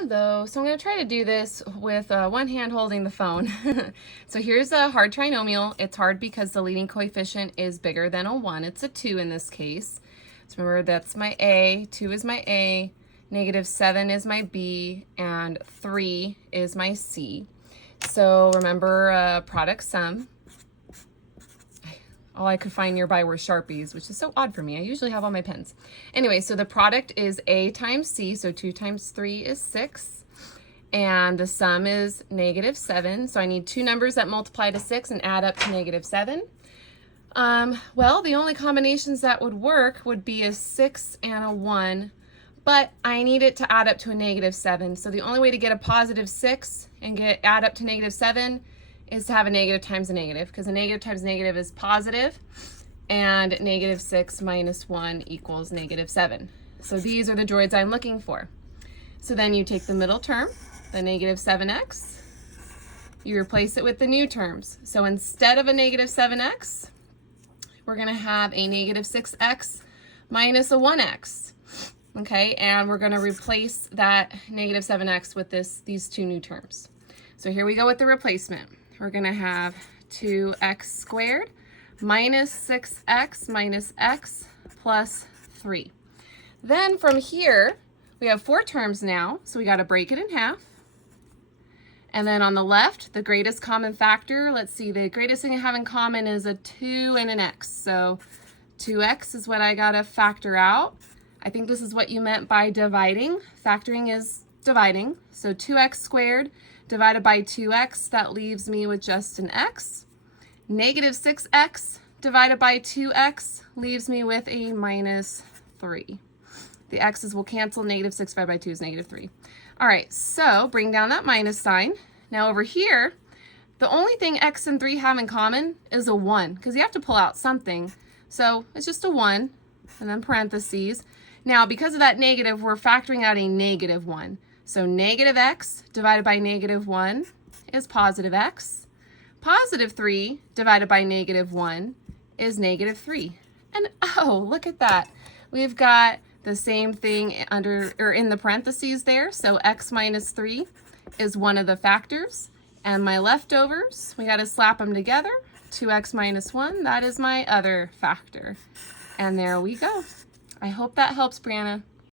Hello, so I'm going to try to do this with one hand holding the phone. So here's a hard trinomial. It's hard because the leading coefficient is bigger than a 1. It's a 2 in this case. So remember, that's my A, 2 is my A, -7 is my B, and 3 is my C. So remember product sum. All I could find nearby were Sharpies, which is so odd for me. I usually have all my pens. Anyway, so the product is A times C, so 2 times 3 is 6. And the sum is -7, so I need two numbers that multiply to 6 and add up to -7. Well, the only combinations that would work would be a 6 and a 1, but I need it to add up to a -7. So the only way to get a positive 6 and add up to -7 is to have a negative times a negative, because a negative times a negative is positive, and -6 minus 1 equals -7. So these are the droids I'm looking for. So then you take the middle term, the -7x, you replace it with the new terms. So instead of a -7x, we're going to have a -6x minus a 1x. Okay, and we're going to replace that -7x with these two new terms. So here we go with the replacement. We're going to have 2x squared minus 6x minus x plus 3. Then from here, we have 4 terms now, so we got to break it in half. And then on the left, the greatest common factor, let's see, the greatest thing I have in common is a 2 and an x. So 2x is what I got to factor out. I think this is what you meant by dividing. Factoring is dividing. So 2x squared divided by 2x, that leaves me with just an x. -6x divided by 2x leaves me with a -3. The x's will cancel. -6 divided by 2 is -3. All right, so bring down that minus sign. Now over here, the only thing x and 3 have in common is a 1, because you have to pull out something. So it's just a 1, and then parentheses. Now, because of that negative, we're factoring out a -1. So -x divided by -1 is positive x. Positive 3 divided by -1 is -3. And oh, look at that. We've got the same thing in the parentheses there. So x minus 3 is one of the factors. And my leftovers, we got to slap them together. 2x minus 1, that is my other factor. And there we go. I hope that helps, Brianna.